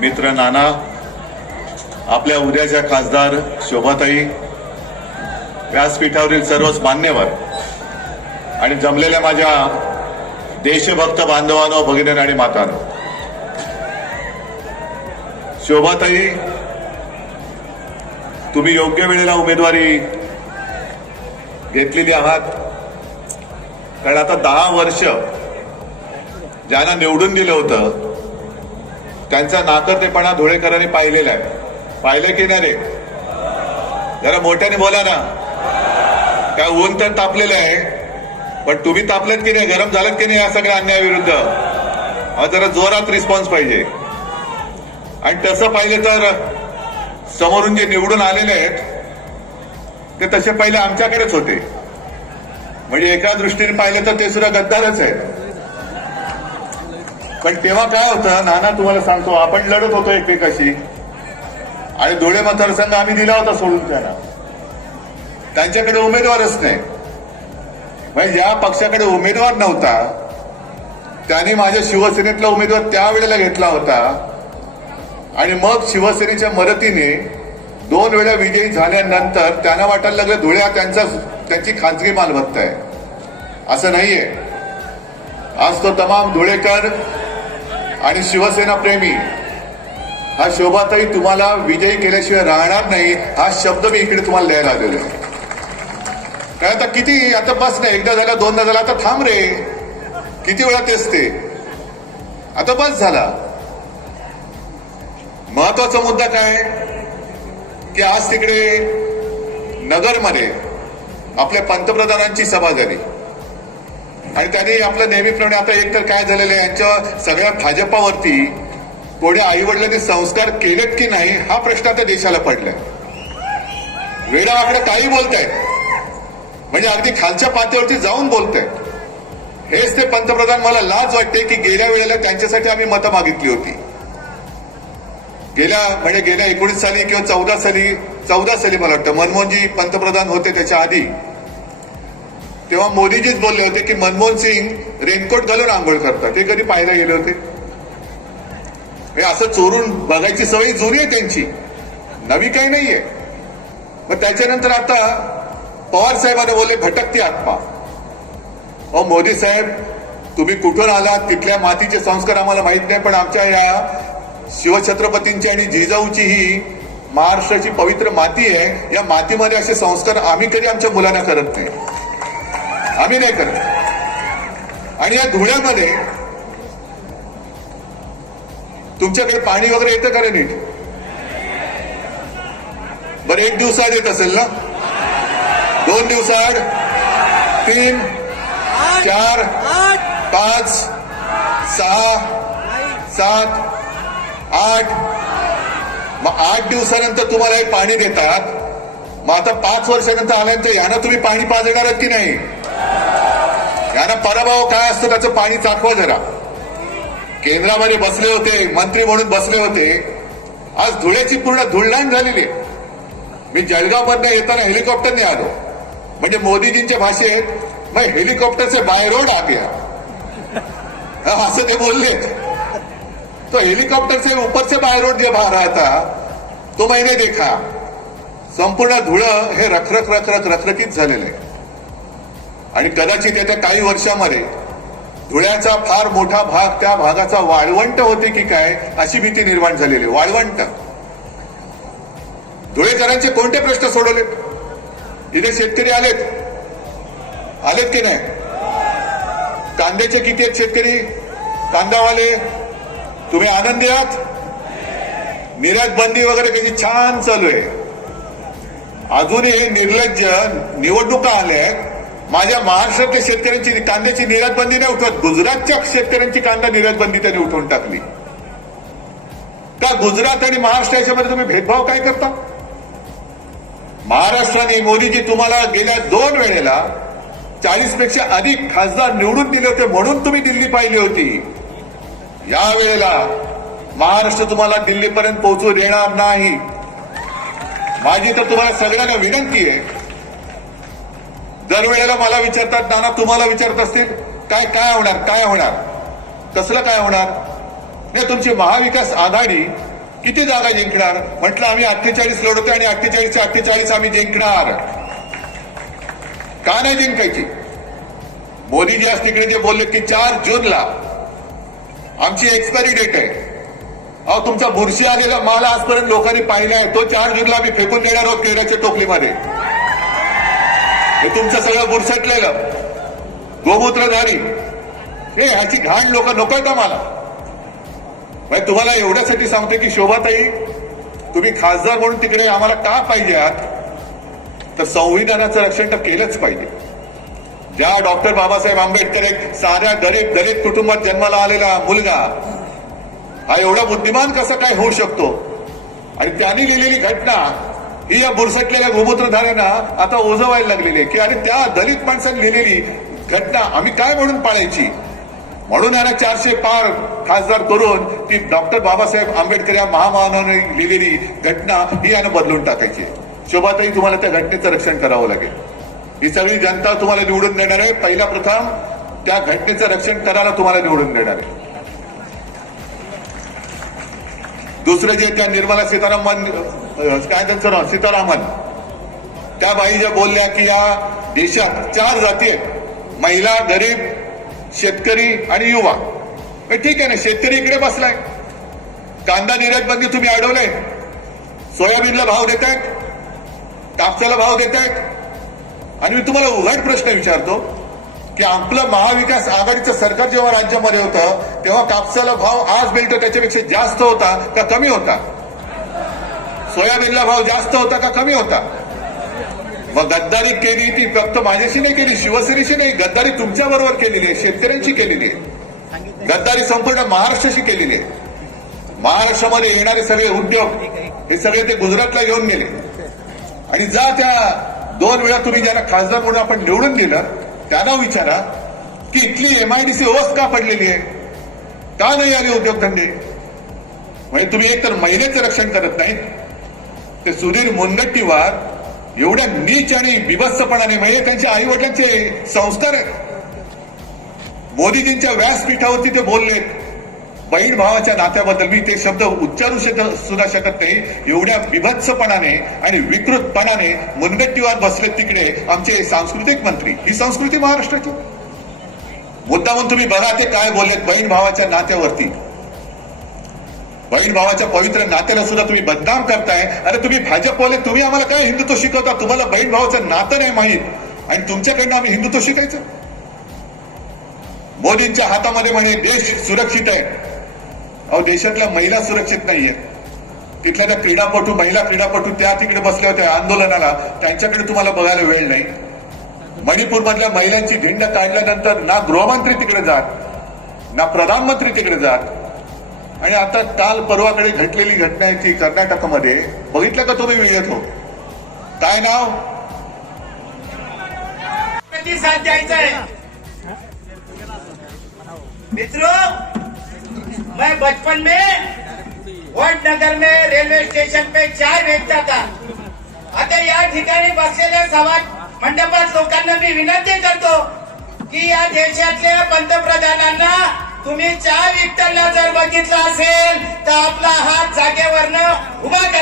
मित्र नाना, आपल्या उद्याच्या खासदार शोभाताई, व्यासपीठावरील सर्वच मान्यवर आणि जमलेल्या माझ्या देशभक्त बांधवांनो, भगिनींनो आणि मातांनो, शोभाताई, तुम्ही योग्य वेळेला उमेदवारी घेतलेली आहात. कारण आता 10 वर्ष ज्यांना निवडून दिलं होतं त्यांचा नाकर्तेपणा धुळेकरांनी पाहिलेला आहे. पाहिलं की नाही रे? जरा मोठ्याने बोला ना. काय ऊन तर तापलेलं आहे, पण तुम्ही तापलेत की नाही? गरम झालेत की नाही या सगळ्या अन्यायाविरुद्ध? जरा जोरात रिस्पॉन्स पाहिजे. आणि तसं पाहिजे तर समोरून जे निवडून आलेले आहेत ते तसे पहिले आमच्याकडेच होते. म्हणजे एका दृष्टीने पाहिलं तर ते सुद्धा गद्दारच आहे. पण तेव्हा काय होतं नाना, तुम्हाला सांगतो, आपण लढत होतो एकमेकाशी आणि धुळे मतदारसंघ आम्ही दिला होता सोडून त्यांना. त्यांच्याकडे उमेदवारच नाही. म्हणजे ज्या पक्षाकडे उमेदवार नव्हता त्यांनी माझ्या शिवसेनेतला उमेदवार त्यावेळेला घेतला होता आणि मग शिवसेनेच्या मदतीने 2 वेळा विजयी झाल्यानंतर त्यांना वाटायला लागलं धुळे हा त्यांची खाजगी मालमत्ता आहे. असं नाहीये. आज तो तमाम धुळेकर आणि शिवसेना प्रेमी हा शोभाताई तुम्हाला विजयी केल्याशिवाय राहणार नाही, हा शब्द मी इकडे तुम्हाला द्यायला आलेलो. काय आता किती, आता बस नाही, एकदा झाला, दोनदा झाला, आता थांब रे. किती वेळा तेच ते, आता बस झाला. महत्वाचा मुद्दा काय की आज तिकडे नगरमध्ये आपल्या पंतप्रधानांची सभा झाली आणि त्यांनी आपलं नेहमीप्रमाणे, आता एकतर काय झालेलं आहे, यांच्या सगळ्या भाजपावरती कोणी आईवडिलांनी संस्कार केलेत की नाही हा प्रश्न आता देशाला पडलाय. वेळाआकडे काही बोलतायत, म्हणजे अगदी खालच्या पातळीवरती जाऊन बोलतायत. हेच ते पंतप्रधान, मला लाज वाटते की गेल्या वेळेला त्यांच्यासाठी आम्ही मतं मागितली होती. गेल्या 19 साली किंवा 14 साली मला वाटतं मनमोहनजी पंतप्रधान होते त्याच्या आधी, तेव्हा मोदीजीच बोलले होते की मनमोहन सिंग रेनकोट घालून आंघोळ करतात. ते कधी पाहायला गेले होते? हे असं चोरून बघायची सवय जुनी आहे त्यांची, नवी काही नाहीये. मग त्याच्यानंतर आता पवार साहेबांना बोलले भटकती आत्मा. मोदी साहेब, तुम्ही कुठून आलात, तिथल्या मातीचे संस्कार आम्हाला माहित नाही, पण आमच्या या शिवछत्रपतींची आणि जिजाऊची ही महाराष्ट्राची पवित्र माती आहे. या मातीमध्ये असे संस्कार आम्ही कधी आमच्या मुलांना करत नाही, आम्ही नाही करत. आणि या धुळ्यामध्ये तुमच्याकडे पाणी वगैरे येतं का रे नीट? बरं, 1 दिवसाआड येत असेल ना? 2 दिवसाआड, 3, 4, 5, 6, 7, 8. मग 8 दिवसानंतर तुम्हाला हे पाणी देतात. मग आता 5 वर्षानंतर आल्यानंतर यांना तुम्ही पाणी पाजणार आहात की नाही? यांना पराभव काय असतं त्याचं पाणी चाखवा जरा. केंद्रामध्ये बसले होते, मंत्री म्हणून बसले होते. आज धुळ्याची पूर्ण धुळधाण झालेली. मी जळगावमधनं येताना हेलिकॉप्टरने आलो. म्हणजे मोदीजींच्या भाषेत मग हेलिकॉप्टर से बाय रोड आ गया, असं ते बोलले. तो हेलिकॉप्टर से ऊपर से बाय रोड जे बाहेर आता तो मैंने देखा. संपूर्ण धुळं हे रखरखीत झालेलं आहे. आणि कदाचित येत्या काही वर्षामध्ये धुळ्याचा फार मोठा भाग त्या भागाचा वाळवंट होते की काय अशी भीती निर्माण झालेली. वाळवंट. धुळेकरांचे कोणते प्रश्न सोडवले? इथे शेतकरी आलेत की नाही? कांद्याचे किती आहेत शेतकरी, कांदावाले? तुम्ही आनंदी आहात? निर्यात बंदी वगैरे कशी छान चालू आहे. अजूनही निर्लज्ज निवडणुका आल्या, माझ्या महाराष्ट्रातल्या शेतकऱ्यांची कांद्याची निर्यात बंदी नाही उठवत. गुजरातच्या शेतकऱ्यांची कांदा निर्यात बंदी त्यांनी उठवून टाकली. का गुजरात आणि महाराष्ट्र याच्यामध्ये तुम्ही भेदभाव काय करता? महाराष्ट्राने मोदीजी तुम्हाला गेल्या 2 वेळेला 40 पेक्षा अधिक खासदार निवडून दिले होते म्हणून तुम्ही दिल्ली पाहिली होती. या वेळेला महाराष्ट्र तुम्हाला दिल्लीपर्यंत पोहोचू देणार नाही. माझी तर तुम्हाला सगळ्यांना विनंती आहे, दरवेळेला मला विचारतात, नाना तुम्हाला विचारत असतील काय काय होणार, काय होणार, कसलं काय होणार. नाही, तुमची महाविकास आघाडी किती जागा जिंकणार. म्हटलं आम्ही 48 लढवतोय आणि 48चे 48 आम्ही जिंकणार. का नाही जिंकायची. मोदीजी आज तिकडे जे बोलले की 4 जूनला आमची एक्सपायरी डेट आहे. अहो, तुमचा बुरशी आलेला माल आजपर्यंत लोकांनी पाहिला आहे, तो 4 जूनला आम्ही फेकून देणार आहोत केळ्याच्या टोपलीमध्ये. हे तुमचं सगळं बुरसटलेलं गोमूत्रधारी, हे ह्याची घाण लोक नकोय का मला. तुम्हाला एवढ्यासाठी सांगते की शोभाताई, तुम्ही खासदार म्हणून तिकडे आम्हाला का पाहिजे आहात, तर संविधानाचं रक्षण तर केलंच पाहिजे. ज्या डॉक्टर बाबासाहेब आंबेडकर एक साध्या गरीब दलित कुटुंबात जन्माला आलेला मुलगा हा एवढा बुद्धिमान कसा काय होऊ शकतो. आणि त्यांनी लिहिलेली घटना ही या बुरसटलेल्या गोमूत्रधाऱ्यांना आता ओझवायला लागलेली आहे की अरे त्या दलित माणसांनी लिहिलेली घटना आम्ही काय म्हणून पाळायची. म्हणून यांना 400 पार खासदार करून ती डॉक्टर बाबासाहेब आंबेडकर या महामानवाने लिहिलेली घटना ही यानं बदलून टाकायची. शोभाताई, तुम्हाला त्या घटनेचं रक्षण करावं लागेल. ही सगळी जनता तुम्हाला निवडून देणार आहे. पहिला प्रथम त्या घटनेचं रक्षण करायला तुम्हाला निवडून देणार आहे. दुसरं जे त्या निर्मला सीतारामन, काय त्यांचं नाव, सीतारामन, त्या बाई ज्या बोलल्या की या देशात 4 जाती आहेत, महिला, गरीब, शेतकरी आणि युवा. ठीक आहे ना, शेतकरी इकडे बसलाय, कांदा निर्यात बंदी तुम्ही अडवलंय, सोयाबीनला भाव देत आहेत, कापसाला भाव देत आहेत. आणि मी तुम्हाला उघड प्रश्न विचारतो की आपलं महाविकास आघाडीचं सरकार जेव्हा राज्यामध्ये होतं तेव्हा कापसाला भाव आज मिळतो त्याच्यापेक्षा जास्त होता का कमी होता. सोयाबीनला भाव जास्त होता का कमी होता. मग गद्दारी केली ती फक्त माझ्याशी नाही केली, शिवसेनेशी नाही, गद्दारी तुमच्या बरोबर केलेली आहे, शेतकऱ्यांची केलेली आहे, गद्दारी संपूर्ण महाराष्ट्राशी केलेली आहे. महाराष्ट्रामध्ये येणारे सगळे उद्योग हे सगळे ते गुजरातला घेऊन गेले. आणि जा त्या 2 वेळा तुम्ही ज्यांना खासदार म्हणून आपण निवडून दिलं त्यांना विचारा की इथली MIDC ओस का पडलेली आहे, का नाही आले उद्योगधंदे. म्हणजे तुम्ही एक तर महिलेचं रक्षण करत नाही, ते सुधीर मुनगंटीवार एवढ्या नीच आणि बिभत्सपणाने, म्हणजे त्यांच्या आई वडिलांचे संस्कार आहेत. मोदीजींच्या व्यासपीठावरती ते बोलले बहीण भावाच्या नात्याबद्दल, मी ते शब्द उच्चारू सुद्धा शकत नाही, एवढ्या बिभत्सपणाने आणि विकृतपणाने मुनगंटीवार बसले तिकडे आमचे सांस्कृतिक मंत्री. ही संस्कृती महाराष्ट्राची. मुद्दामून तुम्ही बघा ते काय बोललेत बहीण भावाच्या नात्यावरती. बहीण भावाच्या पवित्र नात्याला सुद्धा तुम्ही बदनाम करताय. अरे तुम्ही भाजपवाले, तुम्ही आम्हाला काय हिंदुत्व शिकवता. तुम्हाला बहीण भावाचं नातं नाही माहीत आणि तुमच्याकडनं आम्ही हिंदुत्व शिकायचं. मोदींच्या हातामध्ये म्हणे देश सुरक्षित आहे. अहो, देशातल्या महिला सुरक्षित नाहीये. तिथल्या त्या क्रीडापटू, महिला क्रीडापटू त्या तिकडे बसल्या होत्या आंदोलनाला, त्यांच्याकडे तुम्हाला बघायला वेळ नाही. मणिपूर मधल्या महिलांची धिंड काढल्यानंतर ना गृहमंत्री तिकडे जात, ना प्रधानमंत्री तिकडे जात. आणि आता काल परवाकडे घडलेली घटना आहे ती कर्नाटकमध्ये, बघितलं का तुम्ही व्हिडिओ? तो काय नाव, प्रतिसाद द्यायचा है. मित्रों, मैं बचपन में वडनगर में रेलवे स्टेशन पे चाय बेचता था. आता या ठिकाणी बसलेल्या समाज मंडपात लोकांना मी विनंती करतो की या देशातल्या पंतप्रधानांना तुम्ही चहा विकताना जर बघितलं असेल तर आपला हात जागेवरनं उभा करा.